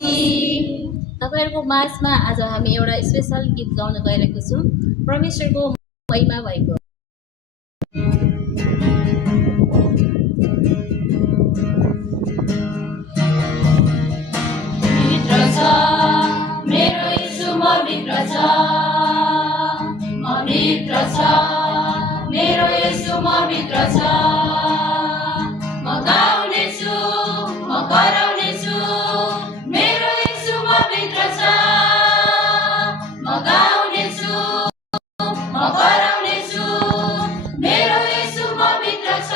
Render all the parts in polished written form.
तपाईहरुको माझमा आज हामी एउटा स्पेशल गीत गाउन गइरहेको छौं। परमेश्वरको महिमा भएको। भित्र छ मेरो यीशु म भित्र छ, म भित्र छ मेरो यीशु म भित्र छ। म गाउने छु म कराउने छु मेरो यीशु म भित्र छ। म गाउने छु म कराउने छु मेरो यीशु म भित्र छ।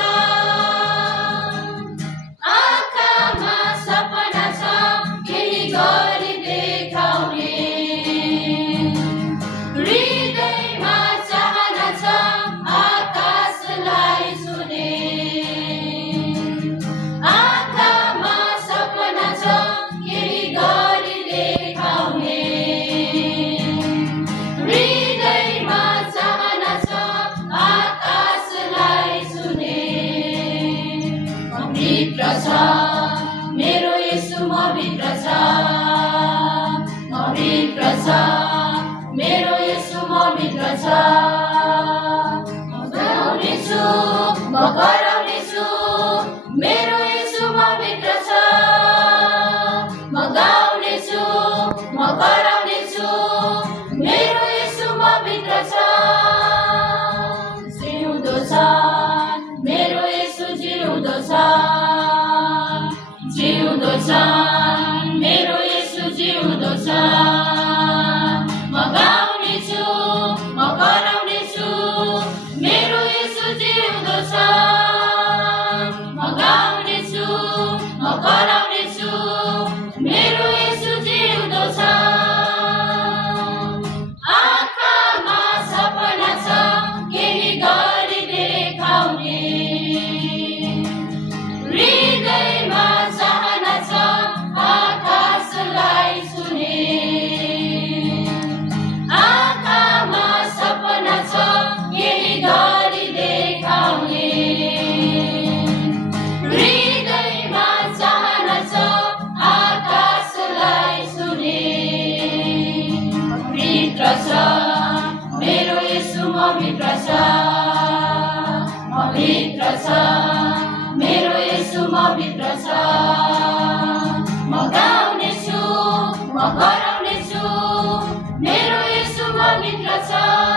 आँखामा सपना छ केही गरी देखाउने, हृदयमा चाहना छ आकाशलाई छुने। आँखामा सपना छ केही गरी देखाउने, हृदयमा चाहना छ आकाशलाई छुने। म भित्र छ मेरो यीशु म भित्र छ, म भित्र छ मेरो यीशु म भित्र छ। म गाउने छु म कराउने छु मेरो यीशु म भित्र छ। म गाउने छु म कराउने छु मेरो यीशु म भित्र छ। जिउँदो छ मेरो यीशु जिउँदो छ, जिउँदो छ मेरो यीशु जिउँदो छ। म गाउने छु म कराउने छु मेरो यीशु जिउँदो छ। म गाउने छु म कराउने छु मेरो यीशु जिउँदो छ। आँखामा सपना छ केही गरी देखाउने, हृदयमा चाहना छ आकाशलाई छुने। आँखामा सपना छ केही गरी देखाउने, हृदयमा चाहना छ आकाशलाई छुने। म भित्र छ मेरो यीशु म भित्र छ, म भित्र छ मेरो यीशु म भित्र छ। म गाउने छु म कराउने छु मेरो यीशु म भित्र छ।